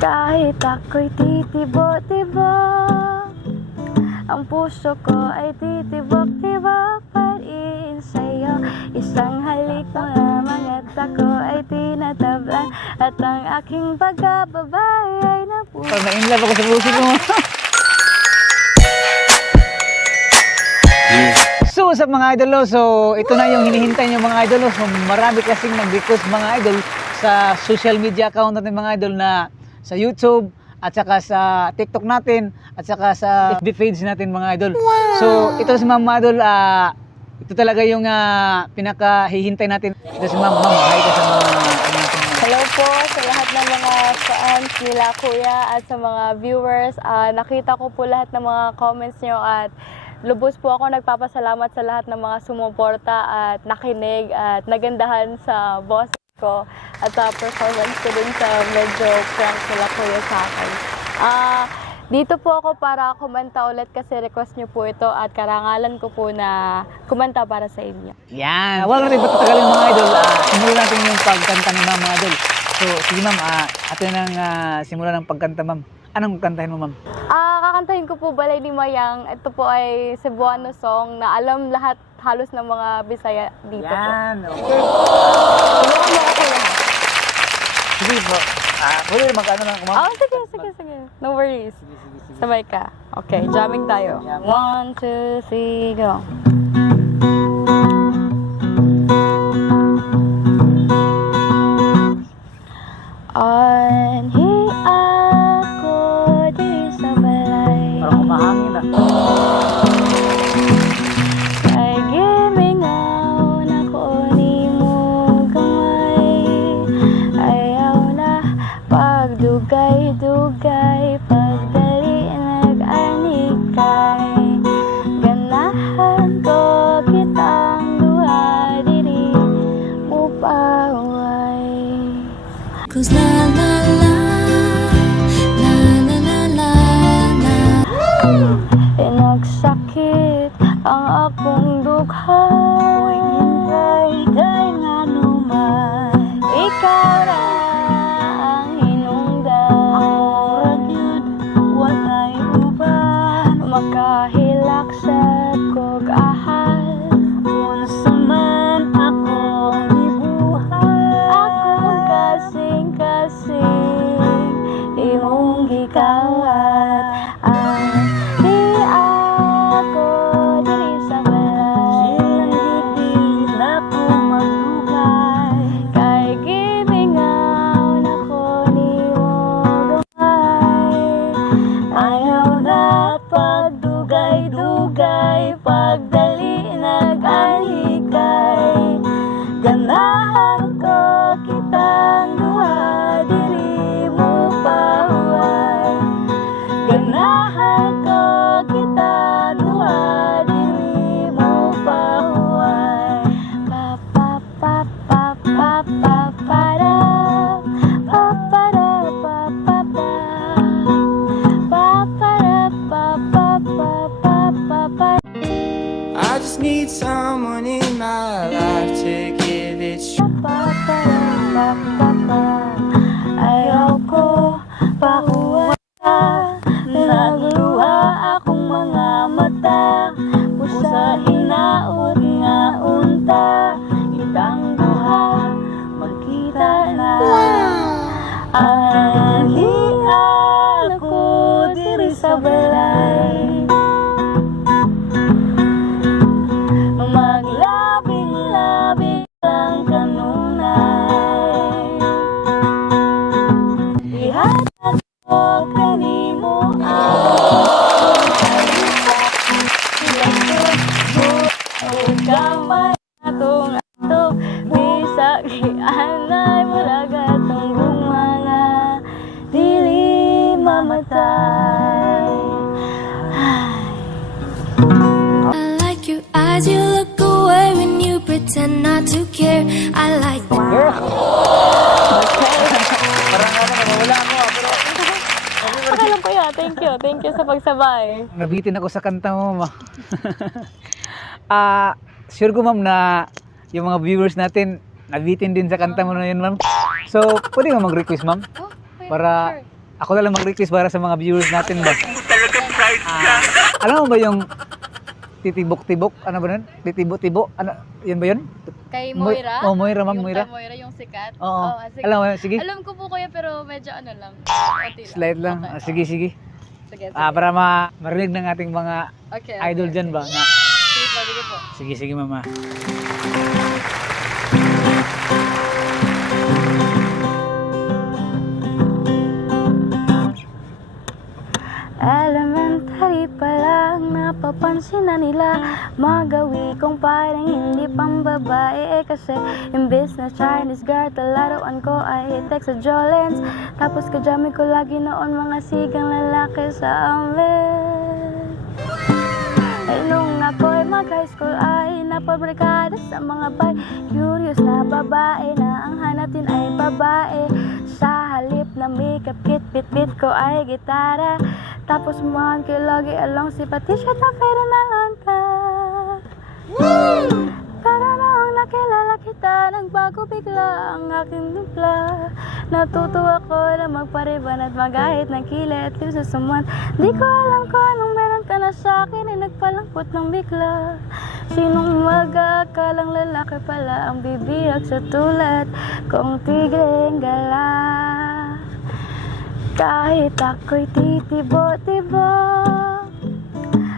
Kahit ako'y titibo-tibo Ang puso ko ay titibok-tibok pa rin sa'yo Isang halik mo lamang at ako ay tinatablan At ang aking pagkababay ay napuso Parang na-inlove ako sa musik mo. So sa mga idol, oh, so ito na yung hinihintay niyo mga idol. oh. So marami kasing nag-request mga idol sa social media account natin mga idol na sa YouTube at saka sa TikTok natin at saka sa FB page natin mga idol. So ito si Ma'am Idol, ah, ito talaga yung ah, pinaka-hihintay natin. Ito si Ma'am, Ma'am, hi ka sa mga Hello po sa lahat ng mga fans nila kuya at sa mga viewers. Ah, nakita ko po lahat ng mga comments nyo at lubos po ako nagpapasalamat sa lahat ng mga sumuporta at nakinig at nagandahan sa boss ko at sa performance ko din sa medyo prank nila kuya sa akin. Ah, dito po ako para kumanta ulit kasi request nyo po ito at karangalan ko po na kumanta para sa inyo. Yan. Wala natin patatagalin mga idol. Ah, simulan natin yung pagkanta ma'am mga idol. So, sige ma'am, ah, atin ang ah, simula ng pagkanta ma'am. Anong kantahin mo ma'am? Ah, kakantahin ko po Balay ni Mayang. Ito po ay Cebuano song na alam lahat halos ng mga Bisaya dito po. okay. Sige po. Ah, pwede mag-ano lang ma'am? Oh, sige, sige, sige. No worries. Sabay ka. Okay, jamming tayo. One, two, three, go. Cause la la eyes, you look away when you pretend not to care I like the Girl! Parang ano, nawawala ako ah, pero Okay lang kuya, thank you, thank you sa pagsabay nabitin ako sa kanta mo, ma. Ah, sure ko ma'am na yung mga viewers natin nabitin din sa kanta mo na yun, ma'am. So, pwede mo mag-request, ma'am? Oh, Para ako na lang mag-request para sa mga viewers natin ba. Ah, alam mo ba yung titibok-tibok? Ano ba nun? Titibo-tibo? Ano? Yan ba yun? Kay Mo- Moira? oh, Moira, ma'am, yung Moira. kay Moira, yung sikat? Oo. ah, sige. alam mo, sige. Alam ko po kuya, pero medyo ano lang. Konti lang. Slide lang. Okay, Ah, sige, sige. Sige, sige. Ah, para ma marinig ng ating mga okay, okay, idol okay. dyan ba? Na, Sige sige po. sige, sige, mama. Napapansin na nila Magawi kong parang hindi pang babae. Eh Kasi imbes na Chinese girl Talaruan ko ay text sa Jolens. Tapos kajami ko lagi noon mga sigang lalaki sa amin. Ay nung ako'y mag-high school ay napabrikada sa mga bay. Curious na babae na ang hanatin ay babae. Sa halip na makeup kit, bit-bit ko ay gitara Tapos man kay lagi along si Patricia na pero nalanta Pero noong nakilala kita Nagbago bigla ang aking timpla Natuto ako na magpariban at magahit ng kilit Kasi sa someone Di ko alam kung anong meron ka na sa akin Ay nagpalangkot ng bigla. Sinong magakalang lalaki pala Ang bibiyag sa tulad Kong tigreng gala Kahit ako'y titibo-tibo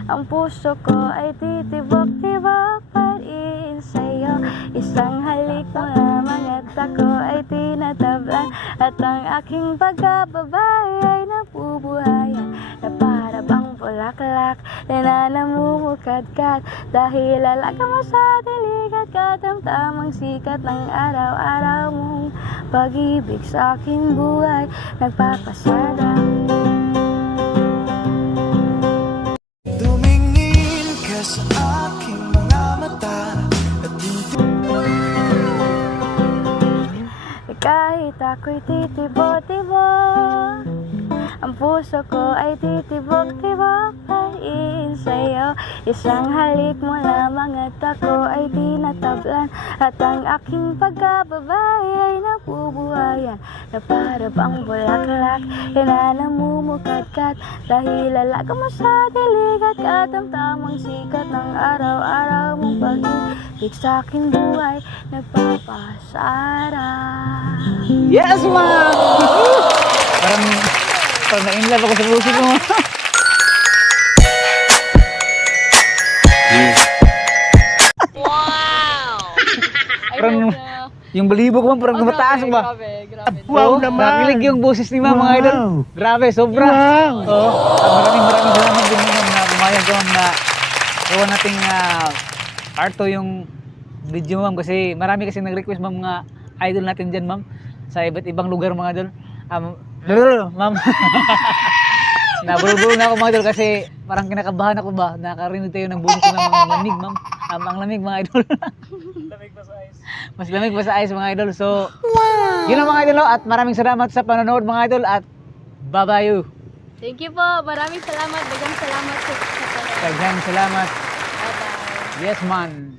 ang puso ko ay titibok-tibok pa rin sa'yo. Isang halik mo lamang at ako ay tinatablan At ang aking pagkababay bulaklak na namumukadkad Dahil alaga mo sa dilig at katamtamang sikat Ng araw-araw mong pag-ibig sa aking buhay. Nagpapasada Tumingin ay titibok-tibok pa rin sa'yo. Isang halik mo lamang at ako ay tinatablan At ang aking pagkababay ay nabubuhayan. Na para bang bulaklak na namumukadkat Dahil alaga mo sa dilig at katamtamang sikat Ng araw-araw mong pag-ibig sa aking buhay Nagpapasara. Yes, ma'am! parang, parang na-inlove ako sa music mo. Parang, yung balibo ko, parang tumataas ba? Oh, Grabe, grabe. Wow naman! Nakilig yung boses ni ma'am, mga idol. Grabe, sobra. Wow! Oo. At maraming maraming salamat din ma'am na pumayag ma'am na gawa nating uh, part 2 yung video ma'am kasi marami kasi nag-request ma'am mga idol natin dyan ma'am sa iba't ibang lugar mga idol. Um, ma'am. Nabulbul na ako mga idol kasi parang kinakabahan ako ba nakarinig tayo ng bunis ng mga lamig ma'am. Um, ang lamig mga idol. Mas lamig pa sa ice mga idol. So, yun ang mga idol at maraming salamat sa panonood mga idol at bye-bye. Thank you po. Maraming salamat. Dagang salamat sa sa panonood. Daghang salamat. Bye-bye. Yes man.